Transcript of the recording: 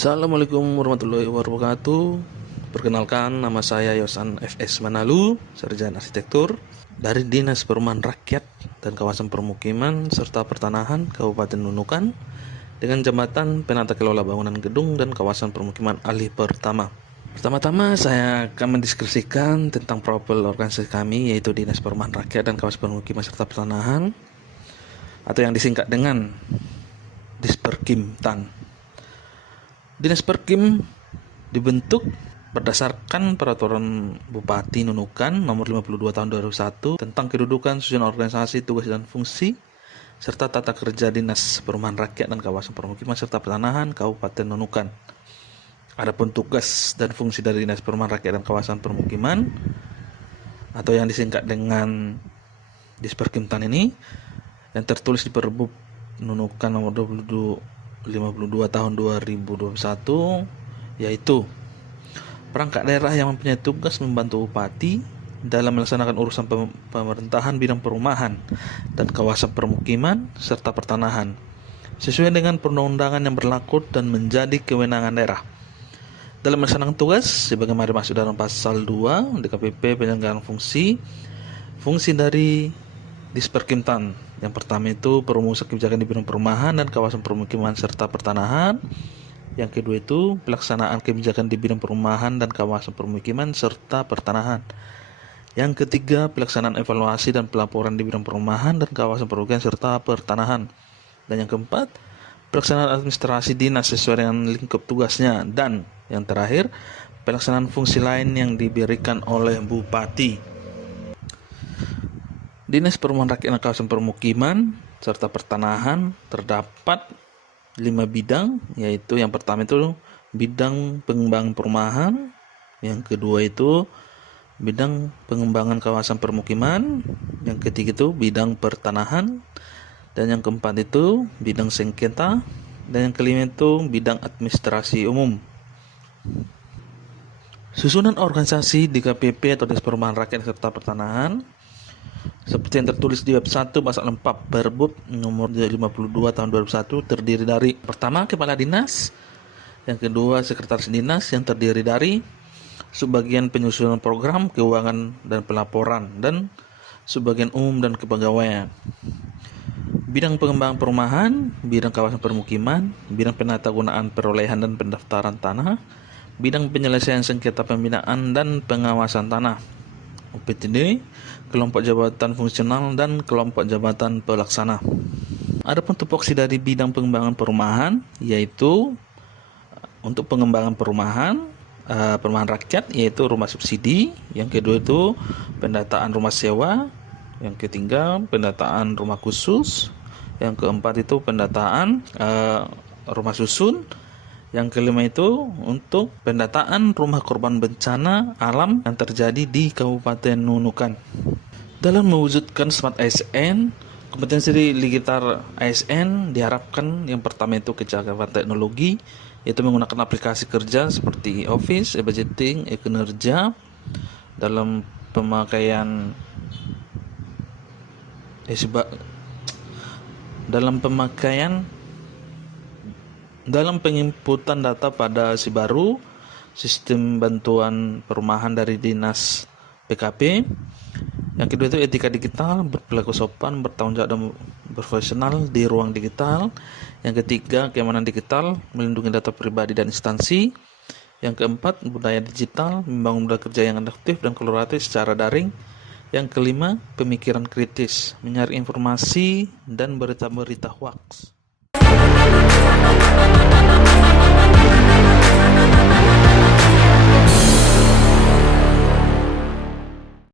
Assalamualaikum warahmatullahi wabarakatuh. Perkenalkan, nama saya Yosan FS Manalu, Sarjana Arsitektur dari Dinas Perumahan Rakyat dan Kawasan Permukiman serta Pertanahan Kabupaten Nunukan dengan jabatan Penata Kelola Bangunan Gedung dan Kawasan Permukiman Alih Pertama. Pertama-tama saya akan mendeskripsikan tentang profil organisasi kami, yaitu Dinas Perumahan Rakyat dan Kawasan Permukiman serta Pertanahan, atau yang disingkat dengan Disperkim-TAN. Dinas Perkim dibentuk berdasarkan Peraturan Bupati Nunukan Nomor 52 Tahun 2001 tentang kedudukan, susunan organisasi, tugas dan fungsi serta tata kerja Dinas Perumahan Rakyat dan Kawasan Permukiman serta Pertanahan Kabupaten Nunukan. Adapun tugas dan fungsi dari Dinas Perumahan Rakyat dan Kawasan Permukiman atau yang disingkat dengan Disperkim-TAN ini yang tertulis di Perbup Nunukan Nomor 52 Tahun 2021, yaitu perangkat daerah yang mempunyai tugas membantu Bupati dalam melaksanakan urusan pemerintahan bidang perumahan dan kawasan permukiman serta pertanahan sesuai dengan perundang-undangan yang berlaku dan menjadi kewenangan daerah. Dalam melaksanakan tugas sebagaimana dimaksud dalam pasal 2 DKPP penyelenggaraan fungsi dari Disperkim-TAN. Yang pertama itu perumusan kebijakan di bidang perumahan dan kawasan permukiman serta pertanahan. Yang kedua itu pelaksanaan kebijakan di bidang perumahan dan kawasan permukiman serta pertanahan. Yang ketiga pelaksanaan evaluasi dan pelaporan di bidang perumahan dan kawasan permukiman serta pertanahan. Dan yang keempat pelaksanaan administrasi dinas sesuai dengan lingkup tugasnya. Dan yang terakhir pelaksanaan fungsi lain yang diberikan oleh Bupati. Dinas Perumahan Rakyat dan Kawasan Permukiman serta Pertanahan terdapat 5 bidang, yaitu yang pertama itu bidang pengembangan perumahan, yang kedua itu bidang pengembangan kawasan permukiman, yang ketiga itu bidang pertanahan, dan yang keempat itu bidang sengketa, dan yang kelima itu bidang administrasi umum. Susunan organisasi DKPP atau Dinas Perumahan Rakyat serta Pertanahan seperti yang tertulis di bab 1 pasal 4 Perbup nomor 52 tahun 2001 terdiri dari pertama kepala dinas, yang kedua sekretaris dinas yang terdiri dari subbagian penyusunan program, keuangan dan pelaporan, dan subbagian umum dan kepegawaian. Bidang pengembangan perumahan, bidang kawasan permukiman, bidang penata gunaan perolehan dan pendaftaran tanah, bidang penyelesaian sengketa pembinaan dan pengawasan tanah, UPTD, kelompok jabatan fungsional dan kelompok jabatan pelaksana. Adapun tupoksi dari bidang pengembangan perumahan, yaitu untuk pengembangan perumahan rakyat, yaitu rumah subsidi, yang kedua itu pendataan rumah sewa, yang ketiga pendataan rumah khusus, yang keempat itu pendataan rumah susun, yang kelima itu untuk pendataan rumah korban bencana alam yang terjadi di Kabupaten Nunukan. Dalam mewujudkan Smart ASN, kompetensi digital ASN diharapkan yang pertama itu kecakapan teknologi, yaitu menggunakan aplikasi kerja seperti Office, e-budgeting, e-kinerja dalam pemakaian dalam penginputan data pada Sibaru, sistem bantuan perumahan dari Dinas PKP. Yang kedua itu etika digital, berperilaku sopan, bertanggung jawab dan profesional di ruang digital. Yang ketiga keamanan digital, melindungi data pribadi dan instansi. Yang keempat budaya digital, membangun budaya kerja yang adaptif dan kolaboratif secara daring. Yang kelima pemikiran kritis, menyaring informasi dan berita-berita hoax.